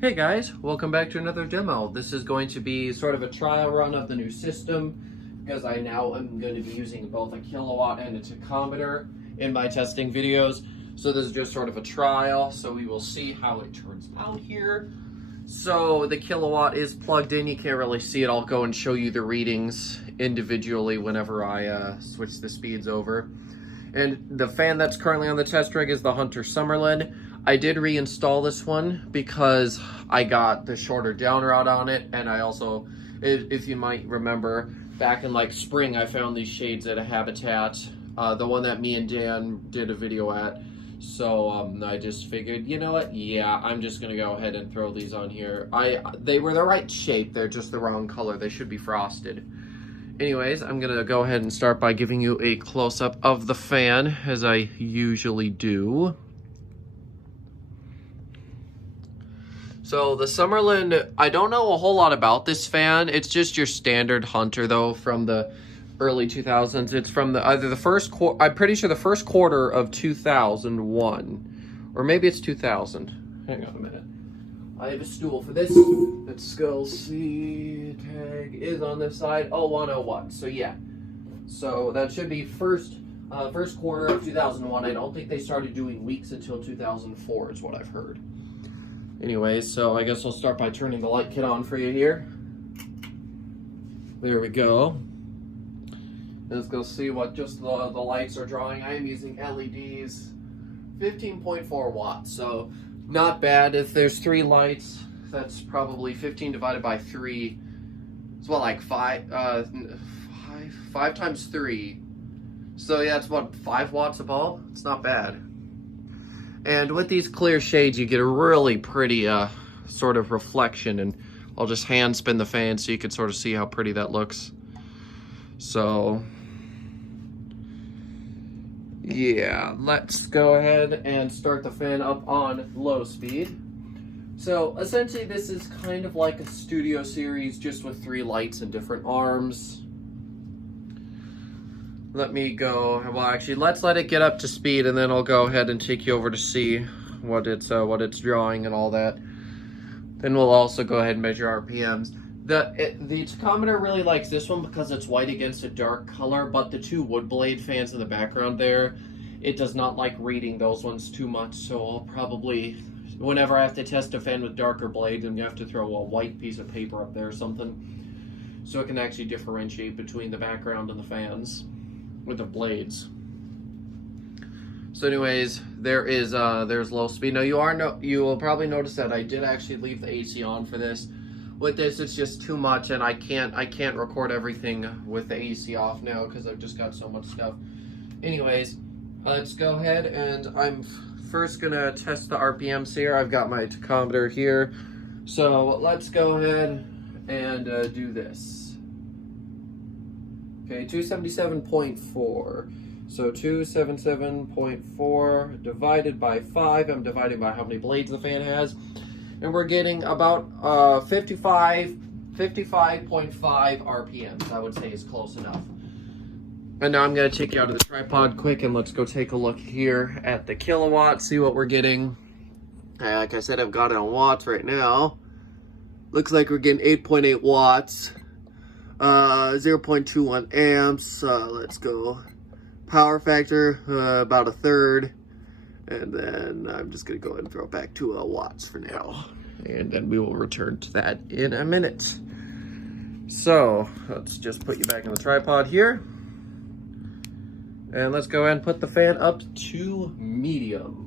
Hey guys, welcome back to another demo. This is going to be sort of a trial run of the new system because I now am going to be using both a kilowatt and a tachometer in my testing videos. So this is just sort of a trial, so we will see how it turns out here. So the kilowatt is plugged in, you can't really see it. I'll go and show you the readings individually whenever I switch the speeds over. And the fan that's currently on the test rig is the Hunter Summerlin. I did reinstall this one because I got the shorter down rod on it, and I also, if you might remember, back in like spring I found these shades at a Habitat, the one that me and Dan did a video at. So I just figured, you know what, yeah, I'm just gonna go ahead and throw these on here. They were the right shape, they're just the wrong color. They should be frosted. Anyways, I'm gonna go ahead and start by giving you a close-up of the fan, as I usually do. So the Summerlin, I don't know a whole lot about this fan. It's just your standard Hunter though from the early 2000s. It's from either the first quarter, I'm pretty sure the first quarter of 2001, or maybe it's 2000. Hang on a minute. I have a stool for this. Let's go see. Tag is on this side. Oh, 101. So yeah. So that should be first quarter of 2001. I don't think they started doing weeks until 2004 is what I've heard. Anyways, so I guess I'll start by turning the light kit on for you here. There we go. Let's go see what just the lights are drawing. I am using LEDs, 15.4 watts. So not bad. If there's 3 lights, that's probably 15 divided by 3. It's what, like 5 times 3. So yeah, it's what, 5 watts a bulb? It's not bad. And with these clear shades, you get a really pretty sort of reflection. And I'll just hand spin the fan so you can sort of see how pretty that looks. So yeah, let's go ahead and start the fan up on low speed. So essentially this is kind of like a studio series just with 3 lights and different arms. Let me go, well actually let's let it get up to speed and then I'll go ahead and take you over to see what it's drawing and all that. Then we'll also go ahead and measure RPMs. The tachometer really likes this one because it's white against a dark color, but the 2 wood blade fans in the background there, it does not like reading those ones too much, so I'll probably, whenever I have to test a fan with darker blades, I'm gonna have to throw a white piece of paper up there or something, so it can actually differentiate between the background and the fans with the blades. So anyways, there's low speed. Now you will probably notice that I did actually leave the AC on for this. With this, it's just too much, and I can't record everything with the AC off now because I've just got so much stuff. Anyways, let's go ahead, and I'm first gonna test the RPMs here. I've got my tachometer here, so let's go ahead and do this. Okay, 277.4. So 277.4 divided by 5. I'm dividing by how many blades the fan has. And we're getting about 55.5 RPMs, I would say is close enough. And now I'm going to take you out of the tripod quick and let's go take a look here at the kilowatt, see what we're getting. Like I said, I've got it on watts right now. Looks like we're getting 8.8 watts, 0.21 amps. Let's go. Power factor, about a third. And then I'm just gonna go ahead and throw it back to watts for now. And then we will return to that in a minute. So let's just put you back in the tripod here. And let's go ahead and put the fan up to medium.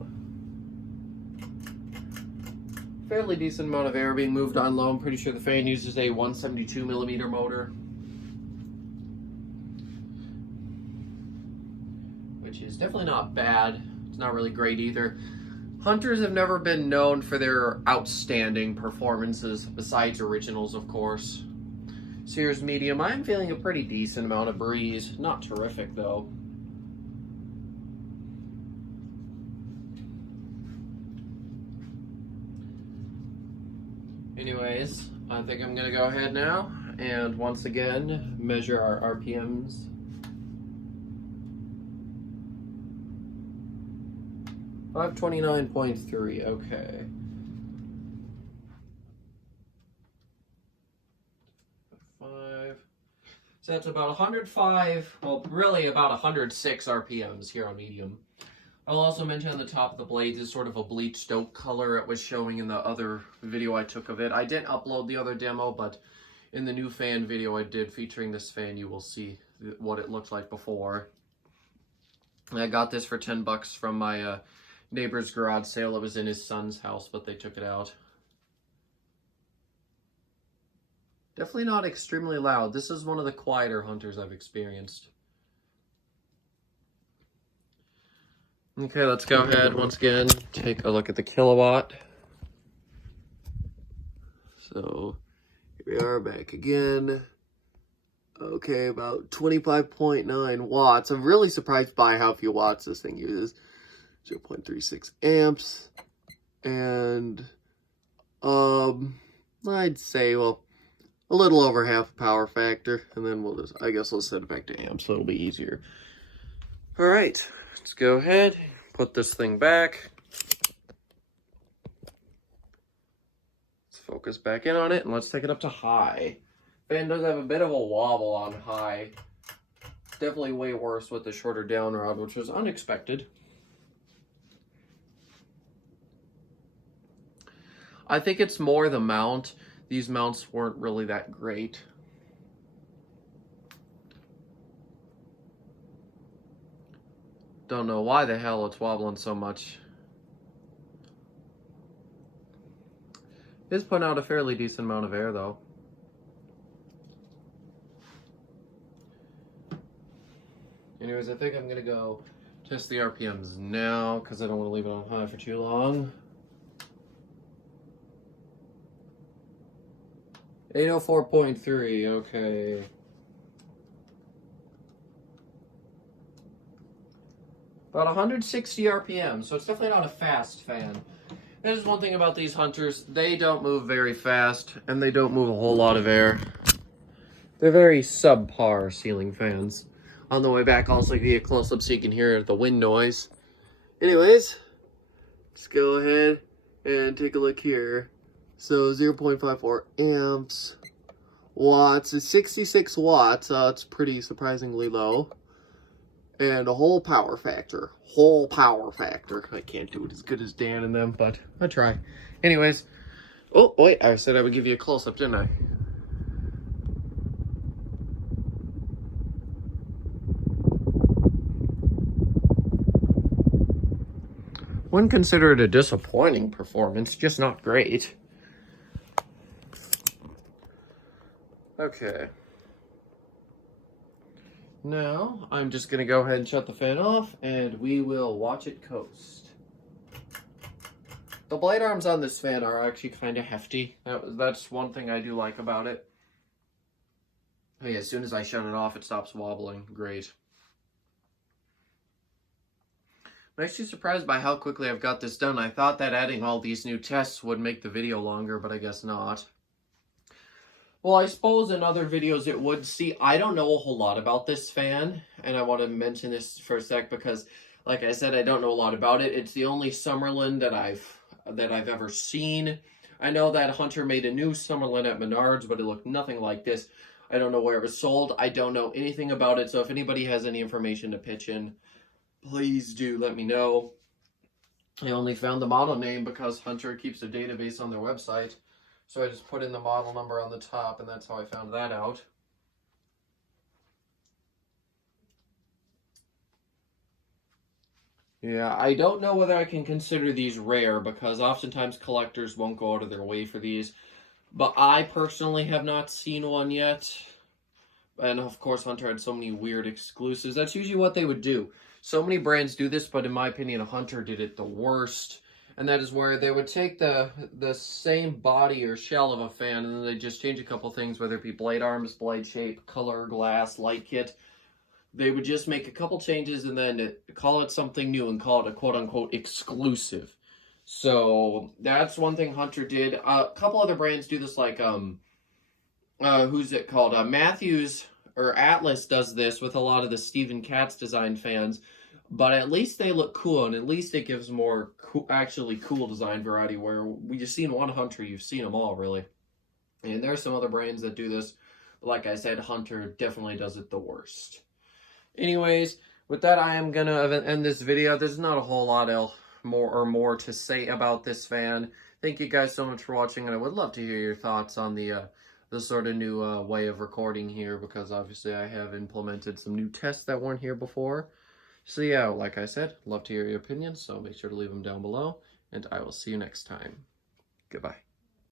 Fairly decent amount of air being moved on low. I'm pretty sure the fan uses a 172 millimeter motor, which is definitely not bad. It's not really great either. Hunters have never been known for their outstanding performances, besides originals, of course. So here's medium. I'm feeling a pretty decent amount of breeze. Not terrific, though. Anyways, I think I'm going to go ahead now and once again measure our RPMs. 529.3, okay. Sets about 105, well, really about 106 RPMs here on medium. I'll also mention on the top of the blades is sort of a bleached oak color it was showing in the other video I took of it. I didn't upload the other demo, but in the new fan video I did featuring this fan, you will see what it looked like before. I got this for 10 bucks from my neighbor's garage sale. It was in his son's house, but they took it out. Definitely not extremely loud. This is one of the quieter Hunters I've experienced. Okay, let's go ahead once again, take a look at the kilowatt. So here we are back again. Okay, about 25.9 watts. I'm really surprised by how few watts this thing uses. 0.36 amps. And I'd say, well, a little over half power factor. And then we'll just, I guess we'll set it back to amps so it'll be easier. All right, let's go ahead, put this thing back. Let's focus back in on it, and let's take it up to high. Fan does have a bit of a wobble on high. Definitely way worse with the shorter down rod, which was unexpected. I think it's more the mount. These mounts weren't really that great. Don't know why the hell it's wobbling so much. It's putting out a fairly decent amount of air though. Anyways, I think I'm gonna go test the RPMs now because I don't want to leave it on high for too long. 804.3, okay. About 160 RPM, so it's definitely not a fast fan. That is one thing about these Hunters. They don't move very fast, and they don't move a whole lot of air. They're very subpar ceiling fans. On the way back, I'll also give you a close-up so you can hear the wind noise. Anyways, let's go ahead and take a look here. So 0.54 amps. Watts is 66 watts. It's pretty surprisingly low. And a whole power factor. Whole power factor. I can't do it as good as Dan and them, but I try. Anyways. Oh, wait. I said I would give you a close-up, didn't I? Wouldn't consider it a disappointing performance, just not great. Okay. Now, I'm just going to go ahead and shut the fan off, and we will watch it coast. The blade arms on this fan are actually kind of hefty. That's one thing I do like about it. Hey, as soon as I shut it off, it stops wobbling. Great. I'm actually surprised by how quickly I've got this done. I thought that adding all these new tests would make the video longer, but I guess not. Well, I suppose in other videos it would. See, I don't know a whole lot about this fan, and I want to mention this for a sec because, like I said, I don't know a lot about it. It's the only Summerlin that I've ever seen. I know that Hunter made a new Summerlin at Menards, but it looked nothing like this. I don't know where it was sold. I don't know anything about it, so if anybody has any information to pitch in, please do let me know. I only found the model name because Hunter keeps a database on their website. So I just put in the model number on the top, and that's how I found that out. Yeah, I don't know whether I can consider these rare, because oftentimes collectors won't go out of their way for these. But I personally have not seen one yet. And of course, Hunter had so many weird exclusives. That's usually what they would do. So many brands do this, but in my opinion, Hunter did it the worst. And that is where they would take the same body or shell of a fan, and then they just change a couple things, whether it be blade arms, blade shape, color, glass, light kit. They would just make a couple changes and then call it something new and call it a quote-unquote exclusive. So that's one thing Hunter did. A couple other brands do this, like who's it called? Matthews or Atlas does this with a lot of the Stephen Katz design fans. But at least they look cool, and at least it gives more actually cool design variety, where we just seen one Hunter, you've seen them all, really. And there's some other brands that do this But like I said, Hunter definitely does it the worst. Anyways, with that, I am gonna end this video. There's not a whole lot else more to say about this fan. Thank you guys so much for watching, and I would love to hear your thoughts on the sort of new way of recording here, because obviously I have implemented some new tests that weren't here before. So yeah, like I said, love to hear your opinions, so make sure to leave them down below, and I will see you next time. Goodbye.